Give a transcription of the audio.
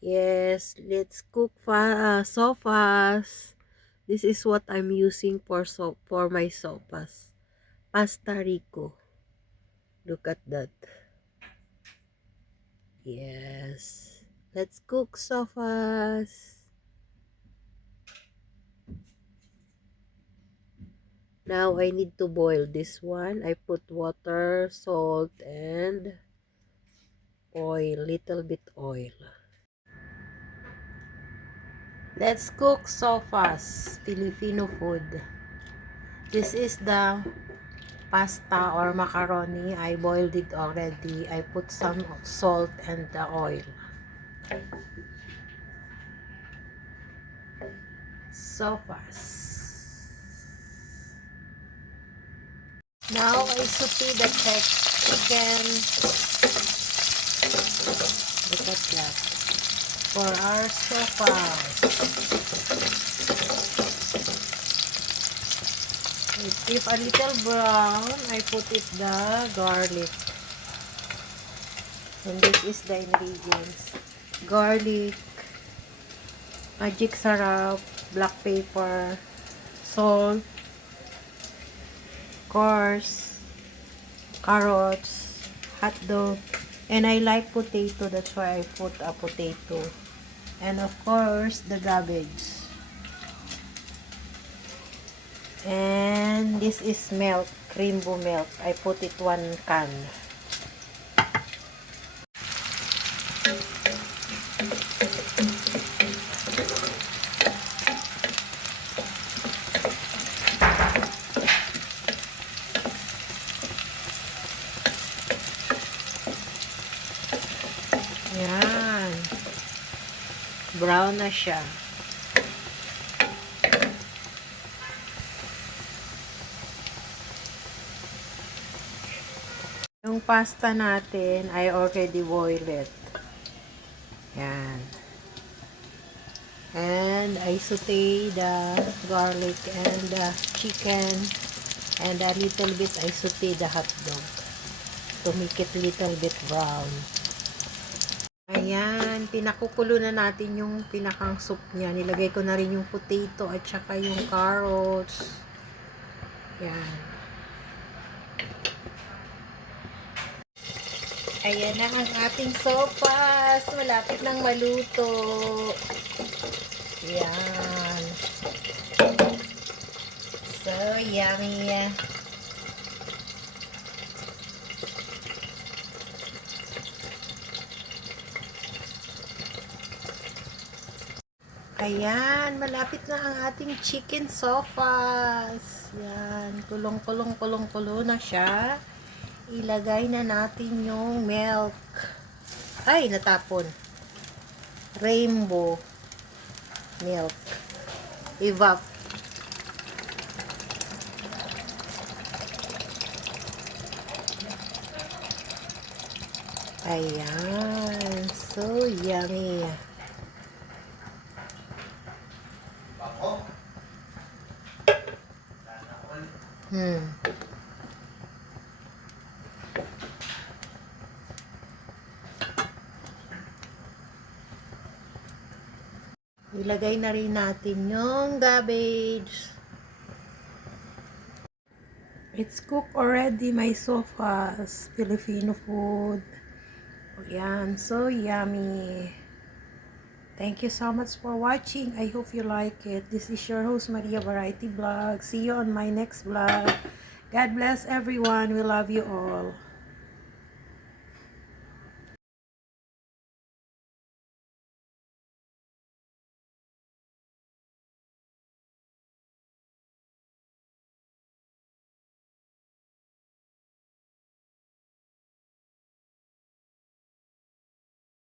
Yes, let's cook so fast. This is what I'm using for my sopas. Pasta Rico. Look at that. Yes. Let's cook so fast. Now I need to boil this one. I put water, salt, and oil. Little bit oil. Let's cook so fast. Filipino food. This is the pasta or macaroni. I boiled it already. I put some salt and the oil. So fast. Now I saute the chicken. Look at that. For our so fast. If a little brown, I put it the garlic. And this is the ingredients. Garlic, magic sarap, black pepper, salt, course, carrots, hot dog, and I like potato, that's why I put a potato. And of course, the cabbage. And this is milk, Creambo milk. I put it 1 can. Yan. Brown na siya. Yung pasta natin, I already boiled it. Yan. And I saute the garlic and the chicken. And a little bit, I saute the hot dog. To make it little bit brown. Ayan, pinakukulo na natin yung pinakang soup niya. Nilagay ko na rin yung potato at saka yung carrots. Yan. Ayan na ang ating sopas. Malapit nang maluto. Yan. So, yummy. Ayan, malapit na ang ating chicken sopas. Yan, kulong na siya. Ilagay na natin yung milk. Ay, natapon. Rainbow milk. Evap. Ayan, so yummy. Ilagay na rin natin yung cabbage. It's cooked already, my sopas. Filipino food. Ayan, so yummy. Thank you so much for watching. I hope you like it. This is your host, Maria Variety Vlog. See you on my next vlog. God bless everyone. We love you all.